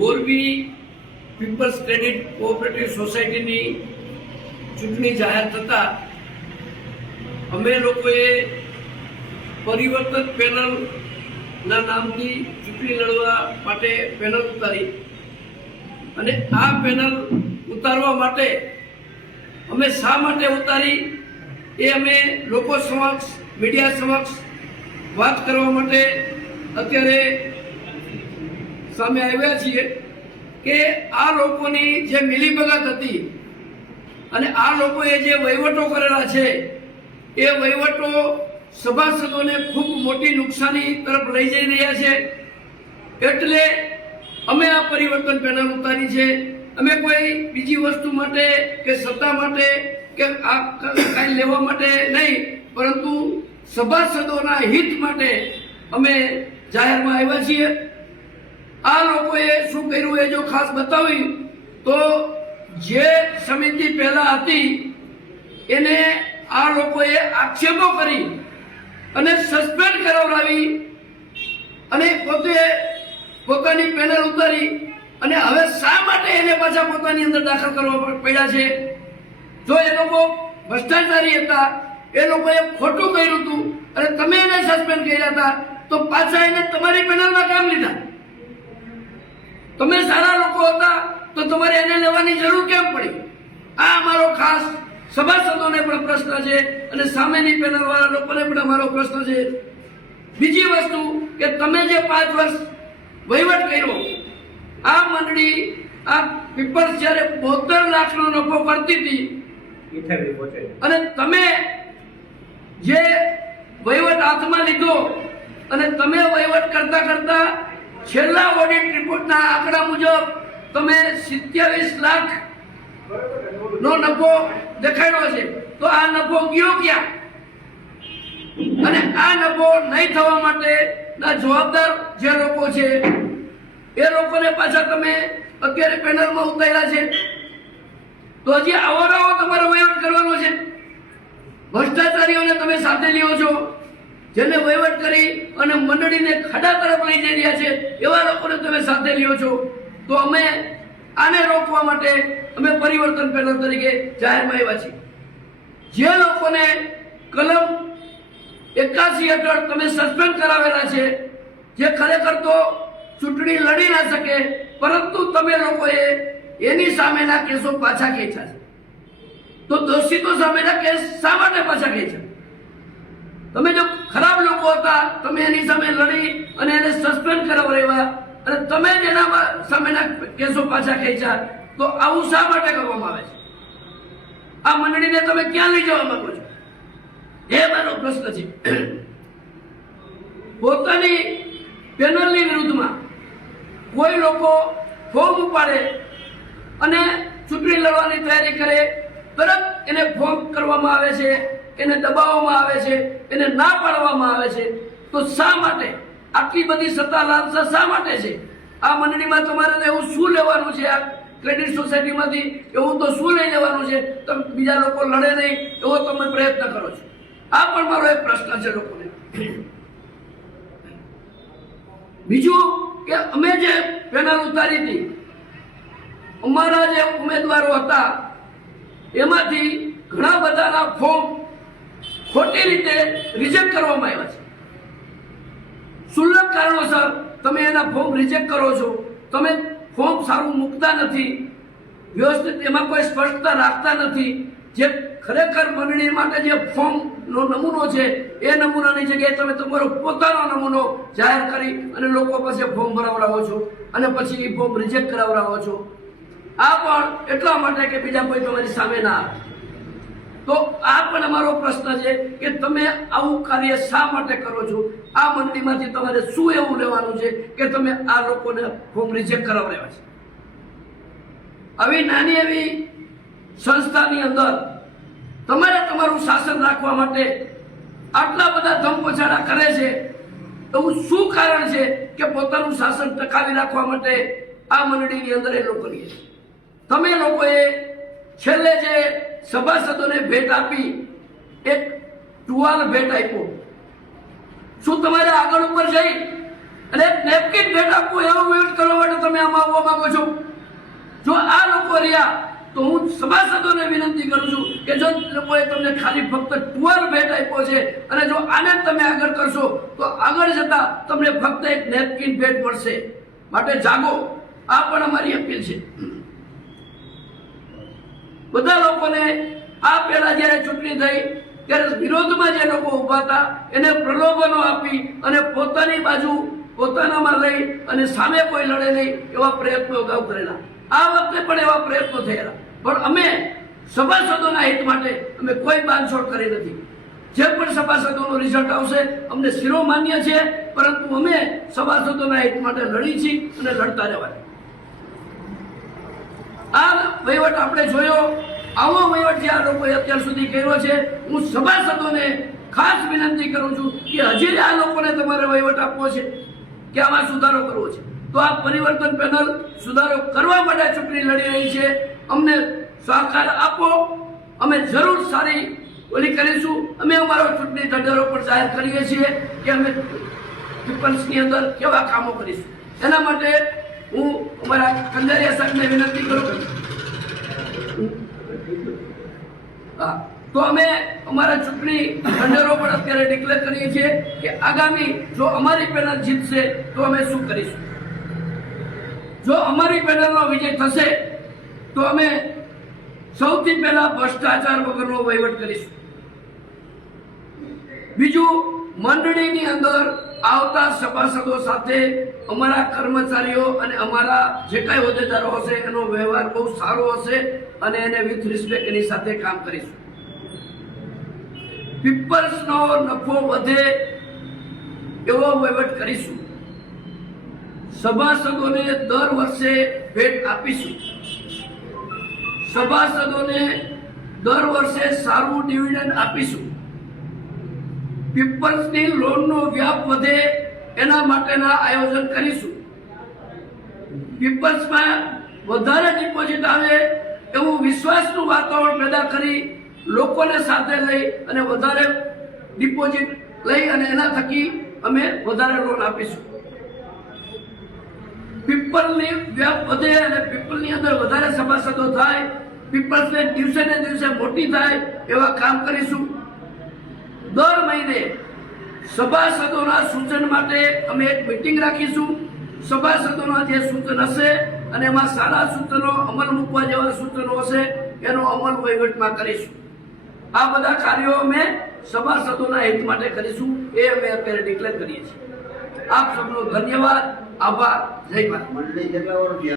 Morbi people's credit cooperative સોસાયટીની ચૂંટણી જાહેર થતા અમે લોકોએ પરિવર્તન પેનલના નામથી ચૂંટણી લડવા માટે પેનલ ઉતારી અને આ પેનલ ઉતારવા માટે અમે શા માટે ઉતારી એ અમે લોકો સમક્ષ મીડિયા સમક્ષ વાત કરવા માટે અત્યારે સામે આવ્યા છીએ કે આ લોકોની જે મિલીભગત હતી અને આ લોકોએ જે વહીવટો કરેલા છે એ વહીવટો સભાસદોને ખૂબ મોટી નુકસાની તરફ લઈ જઈ રહ્યા છે. એટલે અમે આ પરિવર્તન પેનલ ઉતારી છે. અમે કોઈ બીજી વસ્તુ માટે કે સત્તા માટે કે આ કાંઈ લેવા માટે નહીં, પરંતુ સભાસદોના હિત માટે અમે જાહેરમાં આવ્યા છીએ. આ લોકોએ શું કર્યું એ જો ખાસ બતાવ્યું તો જે સમિતિ પહેલા હતી એને આ લોકોએ આક્ષેપો કરી અને સસ્પેન્ડ કરાવડાવી અને પોતાની પેનલ ઉતારી અને હવે શા માટે એને પાછા પોતાની અંદર દાખલ કરવા પડ્યા છે? જો એ લોકો ભ્રષ્ટાચારી હતા, એ લોકોએ ખોટું કર્યું હતું અને તમે એને સસ્પેન્ડ કર્યા હતા, તો પાછા એને તમારી પેનલમાં કામ લીધા. તમે સારા લોકો હતા તો તમારે એને લેવાની જરૂર કેમ પડી? આ અમારો ખાસ સભાસદોને પણ પ્રશ્ન છે અને સામેની પેનલ વાળા લોકોને પણ અમારો પ્રશ્ન છે. બીજી વસ્તુ કે તમે જે 5 વર્ષ વહીવટ કર્યો, આ મંડળી આ પીપલ્સ જ્યારે 72 લાખનો નફો કરતી હતી અને તમે જે વહીવટ હાથમાં લીધો અને તમે વહીવટ કરતા કરતા છેલ્લા ઓડિટ રિપોર્ટના આંકડા મુજબ તમે 27 લાખ નો નફો દેખાડ્યો છે. તો આ નફો ગયો ક્યાં? અને આ નફો નહીં થવા માટેના જવાબદાર જે લોકો છે એ લોકોને પાછા તમે અત્યારે પેનલમાં ઉતાર્યા છે. તો હજી આવો તમારે વહીવટ કરવાનો છે. ભ્રષ્ટાચારીઓને તમે સાથે લ્યો છો, જેને વહીવટ કરી અને મંડળીને ખાડા તરફ લઈ જઈ રહ્યા છે એવા લોકોને તમે સાથે લ્યો છો. તો અમે આને રોકવા માટે અમે પરિવર્તન પેનલ તરીકે જાહેરમાં આવ્યા છીએ. જે લોકોને કલમ 81 હેઠળ તમે સસ્પેન્ડ કરાવેલા છે, જે ખરેખર તો ચૂંટણી લડી ના શકે, પરંતુ તમે લોકોએ એની સામેના કેસો પાછા ખેંચ્યા છે. તો દોષિતો સામેના કેસ શા માટે પાછા ખેંચ્યા? તમે જો ખરાબ લોકો હતા, તમે એની સામે લડી અને એને સસ્પેન્ડ કરાવ્યા અને તમે જ એના સામેના કેસો પાછા ખેંચ્યા, તો આવું શા માટે કરવામાં આવે છે? આ મંડળીને તમે ક્યાં લઈ જવા માંગો છો? એ મારો પ્રશ્ન છે. પોતાની પેનલની વિરુદ્ધમાં કોઈ લોકો ફોર્મ ઉપાડે અને ચૂંટણી લડવાની તૈયારી કરે, તરત એને ફોર્મ કરવામાં આવે છે, એને દબાવવામાં આવે છે, એને ના પાડવામાં આવે છે. તો શા માટે આટલી બધી સત્તા લાલસા શા માટે છે? આ મંડળીમાં તમારે એવું શું લેવાનું છે? આ ક્રેડિટ સોસાયટીમાંથી એવું તો શું લઈ લેવાનું છે? તમે બીજા લોકો લડે નહીં એવો તમે પ્રયત્ન કરો છો. આ પણ મારો એક પ્રશ્ન છે લોકોને. બીજું કે અમે જે પેનલ ઉતારી હતી, અમારા જે ઉમેદવારો હતા એમાંથી ઘણા બધાના ફોર્મ ખોટી રીતે રિજેક્ટ કરવામાં આવ્યા છે. સુલભ કારણોસર તમે એના ફોર્મ રિજેક્ટ કરો છો. તમે ફોર્મ સારું મૂકતા નથી, વ્યવસ્થિત એમાં કોઈ સ્પષ્ટતા રાખતા નથી. જે ખરેખર મંડળી માટે જે ફોર્મનો નમૂનો છે એ નમૂનાની જગ્યાએ તમે તમારો પોતાનો નમૂનો જાહેર કરી અને લોકો પાસે ફોર્મ ભરાવડાવો છો અને પછી એ ફોર્મ રિજેક્ટ કરાવડાવો છો. આ પણ એટલા માટે કે બીજા કોઈ તમારી સામે ના આવે. તો આ પણ અમારો પ્રશ્ન છે કે તમે આવું કાર્ય શા માટે કરો છો? આ મંડળીમાંથી તમારે શું એવું લેવાનું છે કે તમે આ લોકોને ફોર્મ રિજેક્ટ કરાવડાવ્યા છે? આવી નાની એવી સંસ્થાની અંદર તમારે તમારું શાસન રાખવા માટે આટલા બધા ધમપછાડા કરે છે. એવું શું કારણ છે કે પોતાનું શાસન ટકાવી રાખવા માટે આ મંડળીની અંદર એ લોકો કરીએ? તમે લોકોએ છેલ્લે જે સભાસદોને ભેટ આપી, એક ટુવાલ ભેટ આપ્યો શું તમારે આગળ ઉપર જઈ અને નેપકિન ભેટ આપવું એવો વહીવટ કરવા માટે તમે આમાં આવવા માંગો છો? જો આ લોકો રહ્યા તો હું સભાસદોને વિનંતી કરું છું કે જો લોકોએ તમને ખાલી ફક્ત ટુવાલ ભેટ આપ્યો છે અને જો આને તમે આગળ કરશો તો આગળ જતા તમને ફક્ત એક નેપકિન ભેટ મળશે. માટે જાગો, આ પણ અમારી અપીલ છે. બધા લોકોને આ પહેલા જયારે ચૂંટણી થઈ ત્યારે વિરોધમાં જે લોકો ઉભા હતા એને પ્રલોભનો આપી અને પોતાની બાજુ પોતાનામાં લઈ અને સામે કોઈ લડે નહીં એવા પ્રયત્નો અગાઉ કરેલા. આ વખતે પણ એવા પ્રયત્નો થયેલા, પણ અમે સભાસદોના હિત માટે અમે કોઈ બાંધછોડ કરી નથી. જે પણ સભાસદોનું રિઝલ્ટ આવશે અમને શિરોમાન્ય છે, પરંતુ અમે સભાસદોના હિત માટે લડી છીએ અને લડતા રહેવાના. આ વહીવટ આપણે જોયો, આવો વહીવટ જે આ લોકોએ અત્યાર સુધી કર્યો છે. હું સભાસદોને ખાસ વિનંતી કરું છું કે હજી આ લોકોને તમારે વહીવટ આપવો છે કે આમાં સુધારો કરવો છે તો આ પરિવર્તન પેનલ સુધારો કરવા માટે ચૂંટણી લડી રહી છે. અમને સહકાર આપો, અમે જરૂર સારી ઓલી કરીશું. અમે અમારો ચૂંટણી ઢંઢેરો પણ જાહેર કરીએ છીએ કે અમે પીપલ્સની અંદર કેવા કામો કરીશું. એના માટે હું અમારા કંજારિયા સાહેબને વિનંતી કરું. હા, તો અમે અમારા ચૂંટણી ઢંઢેરો પણ અત્યારે ડિક્લેર કરીએ છીએ કે આગામી જો અમારી પેનલ જીતશે તો અમે શું કરીશું. જો અમારી પેનલનો વિજય થશે તો અમે સૌથી પહેલા ભ્રષ્ટાચાર વગરનો વહીવટ કરીશું. બીજું, મંડળીની અંદર આવતા સભાસદો સાથે અમારા કર્મચારીઓ અને અમારા જે કાંઈ હોદ્દેદારો હશે એનો વ્યવહાર બહુ સારો હશે અને એને વિથ રિસ્પેક્ટ એની સાથે કામ કરીશું. પીપલ્સનો નફો વધે એવો વહીવટ કરીશું. સભાસદોને દર વર્ષે ભેટ આપીશું. સભાસદોને દર વર્ષે સારું ડિવિડન્ડ આપીશું. પીપલ્સની લોનનો વ્યાપ વધે એના માટેના આયોજન કરીશું. પીપલ્સમાં વધારે ડિપોઝિટ આવે એવું વિશ્વાસનું વાતાવરણ પેદા કરી લોકોને સાથે લઈ અને વધારે ડિપોઝિટ લઈ અને એના થકી અમે વધારે લોન આપીશું. પીપલની વ્યાપ વધે અને પીપલની અંદર વધારે સભાસદો થાય, પીપલ્સને દિવસે ને દિવસે મોટી થાય એવા કામ કરીશું. દર મહિને સભાસદોના સૂચન માટે અમે એક મીટિંગ રાખીશું. સભાસદોના જે સૂચન હશે અને એમાં સારા સૂચનો અમલ મૂકવા જેવા સૂચનો હશે એનો અમલ વહીવટમાં કરીશું. આ બધા કાર્યો અમે સભાસદોના હિત માટે કરીશું. એ અમે અત્યારે ડિક્લેર કરીએ છીએ. આપ સૌનો ધન્યવાદ, આભાર. જય ભારત.